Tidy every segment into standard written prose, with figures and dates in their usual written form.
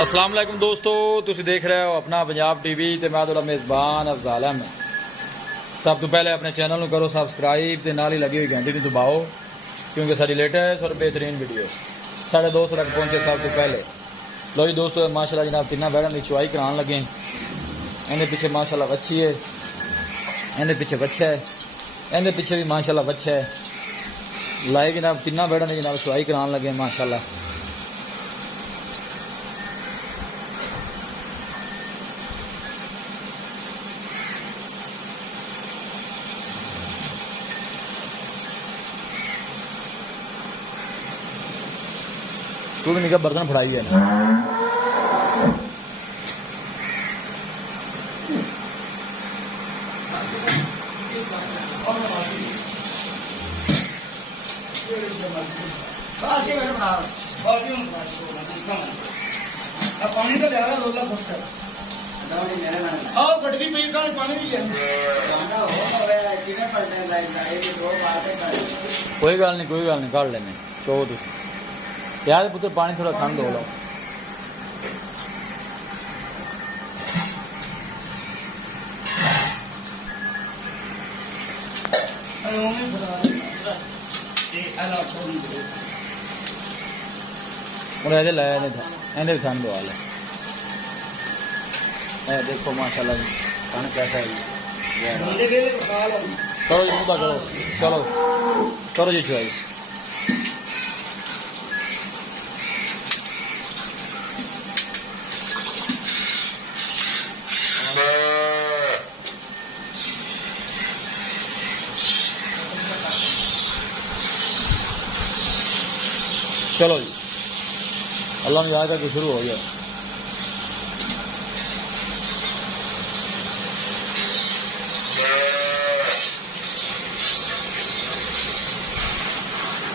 अस्सलाम वालेकुम दोस्तों, तुसीं देख रहे हो अपना पंजाब टीवी ते मैं तुहाडा मेज़बान अफज़ल अहमद। सब तो पहले अपने चैनल करो सबसक्राइब ते नाल ही लगी हुई घंटी नूं दबाओ, क्योंकि साडी लेटेस्ट और बेहतरीन वीडियो साढ़े दोस्त तक पहुंचे सब तो पहले। लो जी दोस्तों, माशाल्लाह जनाब तिन्ना बैड़ां दी चुआई कराने लगे। इहदे पीछे माशाल्लाह वच्छी है, इहदे पीछे बच्चा है, इहदे पीछे भी माशाल्लाह बच्चा है। लाए जनाब तिन्ना बैड़ां दी जनाब चुआई कराने लगे माशाल्लाह। तू भी निका बर्तन फड़ाई है ना। पानी तो लिया रोला फुट आओ गड्डी पी का पानी नहीं लिया। कोई गल नहीं कर लेने चो तुम यार पुत्र पानी थोड़ा ठंड हो लो। भी ठंड हो देखो माशाल्लाह ठंड कैसा है। करो जी मुद्दा करो, चलो करो जी चुआई। चलो जी, अल्लाह ने याद करके शुरू हो गया।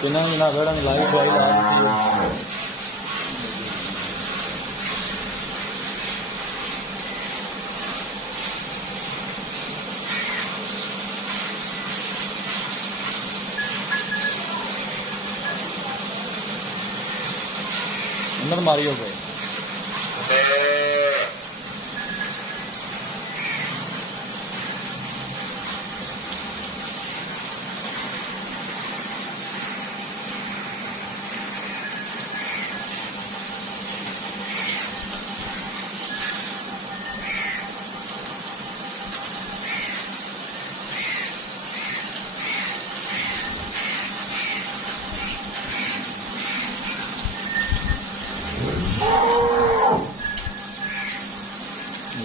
तिन्होंने ना बेड़ा लाई चुआई ला दी। अंदर मारी हो गए।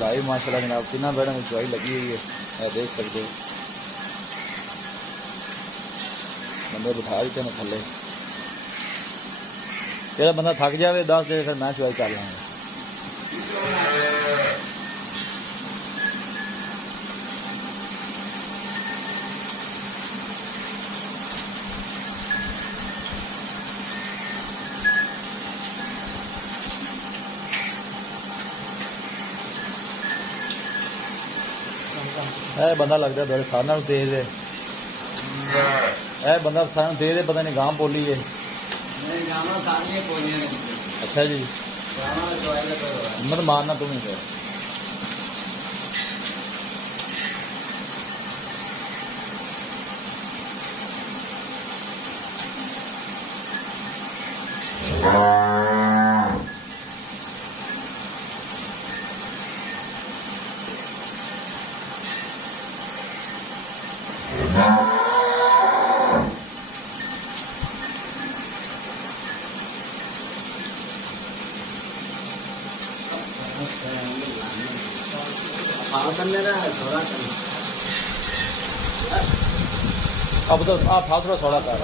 लाइव माशाल्लाह जनाब तिना बैड़ों में चुआई लगी हुई है, देख सकते हो। बंदे बिठा देते हैं थले, तेरा बंदा थक जाए 10 दे फिर मैं चुआई कर लूँगा। बंदा लगता है सारे तेज है, बंदा सारे तेज है, पता नहीं गांव बोली है। अच्छा जी, मत मारना तुम ही। अब तो आप फासला सोड़ा कर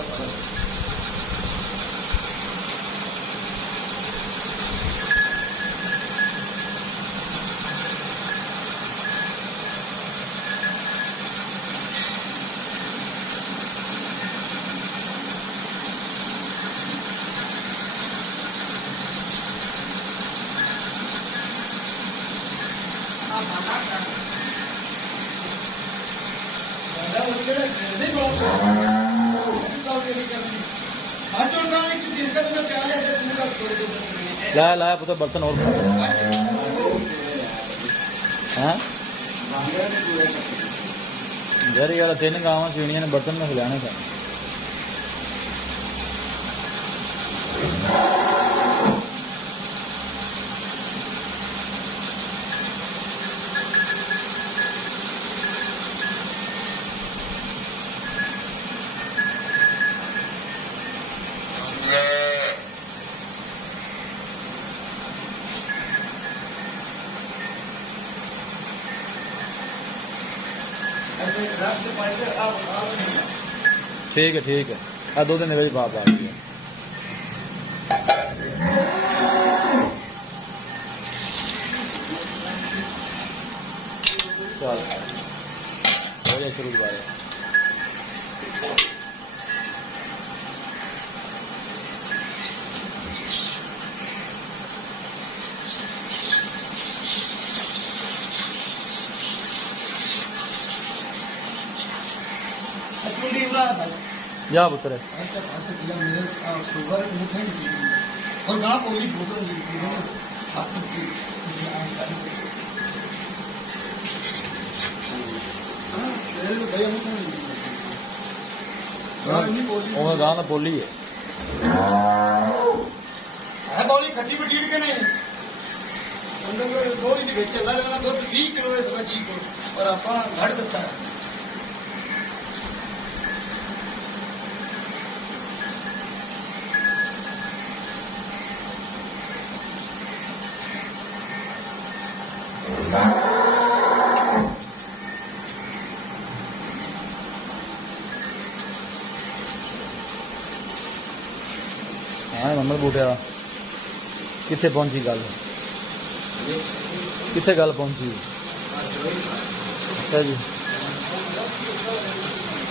ला ला पुत्र बर्तन और हैं जरी वाला 3 गावां सीणियां ने बर्तन में खिलाने सन ठीक है आ 2 दिन मेरी बाप आ गई है चल हो जाए शुरू दोबारा जा पुत्र और गाँव पोली बोतल ਉਹ ਗਾਂ ਦਾ ਬੋਲੀ ਹੈ ਬੋਲੀ ਖੱਟੀ ਬਟੀੜ ਕੇ ਨਹੀਂ ਅੰਦਰ ਦੋਈ ਦੇ ਵਿੱਚ ਚੱਲਾ ਰਹਿਣਾ ਦੁੱਧ 20 ਕਿਲੋ ਇਸ ਬੱਚੀ ਕੋਲ ਪਰ ਆਪਾਂ ਘੱਟ ਦੱਸਾਂ हाँ मम्मद बूटिया किथे पहुंची गल किथे गल पहुंची अच्छा जी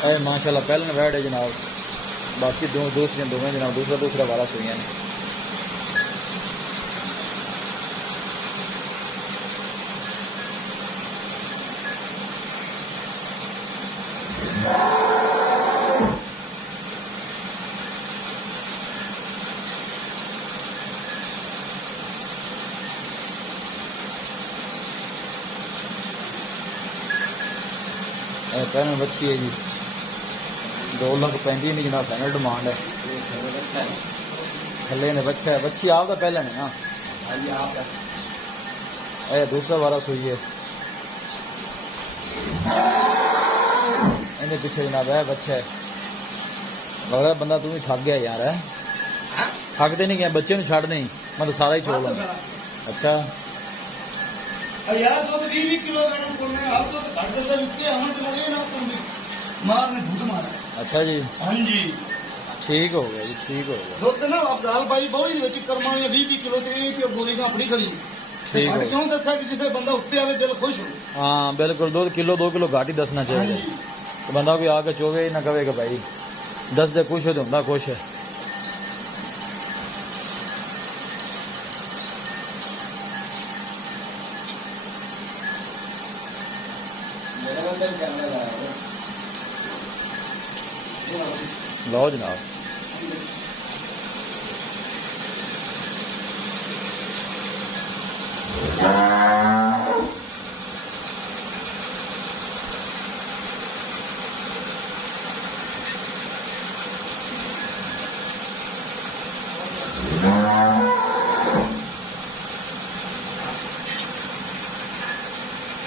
ए माशाल्लाह पहले वैड है जनाब बाकी दूसरियां दोवें जनाब दूसरा वाला सुइयां ने पहले बच्ची है जी 2,35,000 नहीं जनाब पहले डिमांड है थले ने बच्चा है बच्ची आप तो पहले ने ना दूसरा वाला सुई है इन्हें पीछे जनाब है बच्चा है लगता बंदा तू भी थक गया यार है थकते नहीं गया बच्चे छड़ नहीं मैं तो सारा ही छोड़ लूंगा अच्छा यार तो 20 किलो मैंने बोलने आप तो घट देता बिकते हम तो ये ना पूरी मार ने झूठ मारा अच्छा जी हां जी ठीक हो गया जी ठीक हो गया ਦੁੱਧ ਨਾ ਅਬਦਾਲ ਬਾਈ ਬੋਲੀ ਵਿੱਚ ਕਰਮਾਂ 20 ਕਿਲੋ ਤੇ ਇਹ ਕਿ ਗੋਲੀ ਦਾ ਆਪਣੀ ਖਲੀ ठीक हो ਕਿਉਂ ਦੱਸਿਆ ਕਿ ਜਿੱਥੇ ਬੰਦਾ ਉੱਤੇ ਆਵੇ ਦਿਲ ਖੁਸ਼ ਹੋ हाँ बिल्कुल 2 किलो घाट ही दसना चाहिए तो बंदा कोई आके चोवे ना कहेगा भाई 10 दे खुश हो तो हुंदा खुश है लो जनाब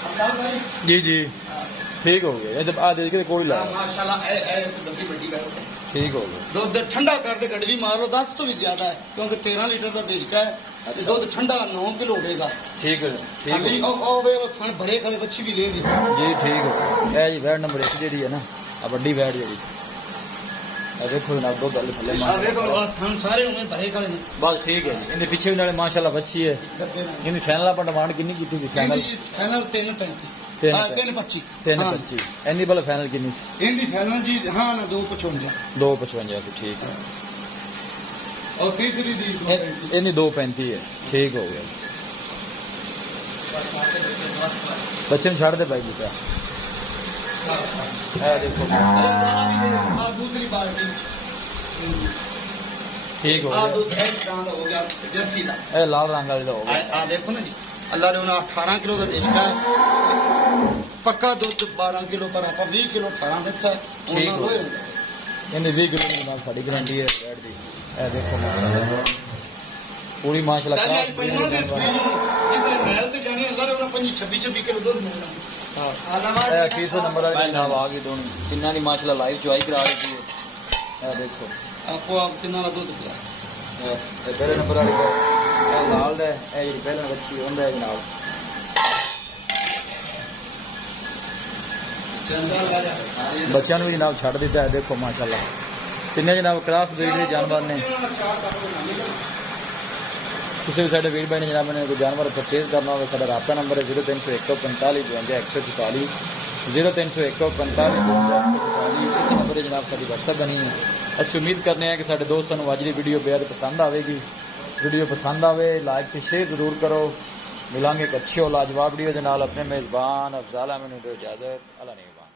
ਅਬਦਾਲ ਭਾਈ जी जी ठीक हो गया जब आ देख के कोई ला ਮਾਸ਼ਾਅੱਲਾ ਇਹ ਵੱਡੀ ਵੱਡੀ ਗੱਲ ठीक हो गया ਦੁੱਧ ਠੰਡਾ ਕਰਦੇ ਗੜਵੀ ਮਾਰ ਲਓ 10 ਤੋਂ ਵੀ ਜ਼ਿਆਦਾ ਹੈ ਕਿਉਂਕਿ 13 ਲੀਟਰ ਦਾ ਦੇਸ਼ਕਾ ਹੈ ਤੇ ਦੁੱਧ ਠੰਡਾ 9 ਕਿਲੋ ਹੋਵੇਗਾ ठीक है ठीक हो ਖਾਲੀ गया। ਉਹ ਵੇਰੋ ਥਣ ਭਰੇ ਖਾਲੇ ਬੱਚੀ ਵੀ ਲੈਂਦੀ जी ठीक हो गया। ए जी वैट नंबर 1 ਜਿਹੜੀ ਹੈ ਨਾ ਆ ਵੱਡੀ ਵੈਟ ਜਿਹੜੀ ਇਹ ਦੇਖੋ ਜਨਾਬ ਦੁੱਧ ਵਾਲੇ ਥੱਲੇ ਆ ਵੇਖੋ ਆਹ ਥਣ ਸਾਰੇ ਉਵੇਂ ਭਰੇ ਖਾਲੇ ਨੇ ਬਸ ਠੀਕ ਹੈ ਜੀ ਇਹਦੇ ਪਿੱਛੇ ਵੀ ਨਾਲੇ ਮਾਸ਼ਾਅੱਲਾ ਬੱਚੀ ਹੈ ਡੱਬੇ ਨਾਲ ਇਹਦੀ ਫਾਈਨਲ ਆਪਾਂ ਡਿਮਾਂਡ ਕਿੰਨੀ ਕੀਤੀ ਸੀ ਫਾਈਨਲ ਇਹਦੀ ਫਾਈਨਲ 3.35 ਤਿੰਨ 3.25 325 ਇੰਨੀ ਬਲ ਫਾਈਨਲ ਕਿੰਨੀ ਸੀ ਇਹਦੀ ਫਾਈਨਲ ਜੀ ਹਾਂ ਨਾ 2.55 255 ਸੀ ਠੀਕ ਹੈ ਔਰ ਤੀਸਰੀ ਦੀ ਇਹਦੀ 235 ਹੈ ਠੀਕ ਹੋ ਗਿਆ ਬੱਚੇ ਨੂੰ ਛੱਡ ਦੇ ਭਾਈ ਬੇਟਾ ਇਹ ਦੇਖੋ ਆ ਦੂਸਰੀ ਬਾਲਟੀ ਠੀਕ ਹੋ ਆ ਗਿਆ ਦੁੱਧ ਇਸ ਤਰ੍ਹਾਂ ਦਾ ਹੋ ਗਿਆ ਜਰਸੀ ਦਾ ਇਹ ਲਾਲ ਰੰਗ ਵਾਲੀ ਦਾ ਹੋ ਗਿਆ ਆ ਦੇਖੋ ਨਾ ਜੀ ਅੱਲਾ ਨੇ ਉਹਨਾਂ 18 ਕਿਲੋ ਦਾ ਦੇਸ਼ਕਾ ਪੱਕਾ ਦੁੱਧ 12 ਕਿਲੋ ਪਰ ਆਪਾਂ 20 ਕਿਲੋ 18 ਦੱਸਿਆ ਠੀਕ ਉਹਨਾਂ ਹੋ ਕੋਈ ਗਿਆ। ਇਹਨੇ 20 ਕਿਲੋ ਦੇ ਨਾਲ ਸਾਡੀ ਗਾਰੰਟੀ ਹੈ ਰੈਡ ਦੀ ਇਹ ਦੇਖੋ ਮਾਸ਼ਾਅੱਲਾ ਪੂਰੀ ਮਾਸ਼ਾਅੱਲਾ ਕੱਲ ਕਲਾਸ ਆਈ ਪੰਜਾਂ ਦੇ ਸੂਈ ਨੂੰ ਇਸ ਲਈ ਮਹਿਲ ਤੇ ਜਾਣੀ ਅੱਲਾ ਨੇ ਉਹਨਾਂ 26 26 ਕਿਲੋ ਦੁੱਧ ਮਿਲਣਾ ਇਹ ਤੀਸਰੇ ਨੰਬਰ ਵਾਲੀ ਜਨਾਬ ਆ ਗਈ ਦੋਣੀ ਕਿੰਨਾ ਦੀ ਮਾਸ਼ਾਅੱਲਾ ਲਾਈਵ ਚੁਆਈ ਕਰਾ ਰਹੀ ਹੈ ਇਹ ਦੇਖੋ ਆਪੋ ਆਪ ਕਿੰਨਾ ਦਾ ਦੁੱਧ ਪਿਆ ਇਹ ਪਹਿਲੇ ਨੰਬਰ ਵਾਲੀ ਦਾ ਇਹ ਲਾਲ ਦਾ ਇਹ ਜਿਹੜੀ ਪਹਿਲਾਂ ਬੱਚੀ ਹੁੰਦਾ ਹੈ ਜਨਾਬ ਚੰਗਾ ਲੱਗਾ ਬੱਚਿਆਂ ਨੂੰ ਵੀ ਜਨਾਬ ਛੱਡ ਦਿੱਤਾ ਹੈ ਦੇਖੋ ਮਾਸ਼ਾਅੱਲਾ ਤਿੰਨੇ ਜਨਾਬ ਕਲਾਸ ਬਰੀਡ ਦੇ ਜਾਨਵਰ ਨੇ ਕਿਸੇ ਵੀ ਸਾਡੇ ਵੀਰ ਭਾਈ ਨੇ ਜਨਾਬ ਨੇ ਕੋਈ ਜਾਨਵਰ ਪਰਚੇਜ਼ ਕਰਨਾ ਹੋਵੇ ਸਾਡਾ ਰਾਬਤਾ ਨੰਬਰ ਹੈ 0301 45 52 144 0301 45 52 144 ਇਸ ਨੰਬਰ ਤੇ ਜਨਾਬ ਸਾਡੀ WhatsApp ਬਣੀ ਹੈ ਅਸੀਂ ਉਮੀਦ ਕਰਨੇ ਹਾਂ ਕਿ ਸਾਡੇ ਦੋਸਤਾਂ ਨੂੰ ਅੱਜ ਦੀ ਵੀਡੀਓ ਬੇहद ਪਸੰਦ ਆਵੇਗੀ ਵੀਡੀਓ ਪਸੰਦ ਆਵੇ ਲਾਈਕ ਤੇ ਸ਼ੇਅਰ ਜ਼ਰੂਰ ਕਰੋ ਮਿਲਾਂਗੇ ਇੱਕ ਅੱਛੀ ਔਰ ਲਾਜਵਾਬ ਵੀਡੀਓ ਦੇ ਨਾਲ ਆਪਣੇ ਮੇਜ਼ਬਾਨ ਅਫਜ਼ਾਲ ਅਹਿਮਦ ਨੂੰ ਦਿਓ ਇਜਾਜ਼ਤ ਅੱਲਾ ਨਿਗਹਬਾਨ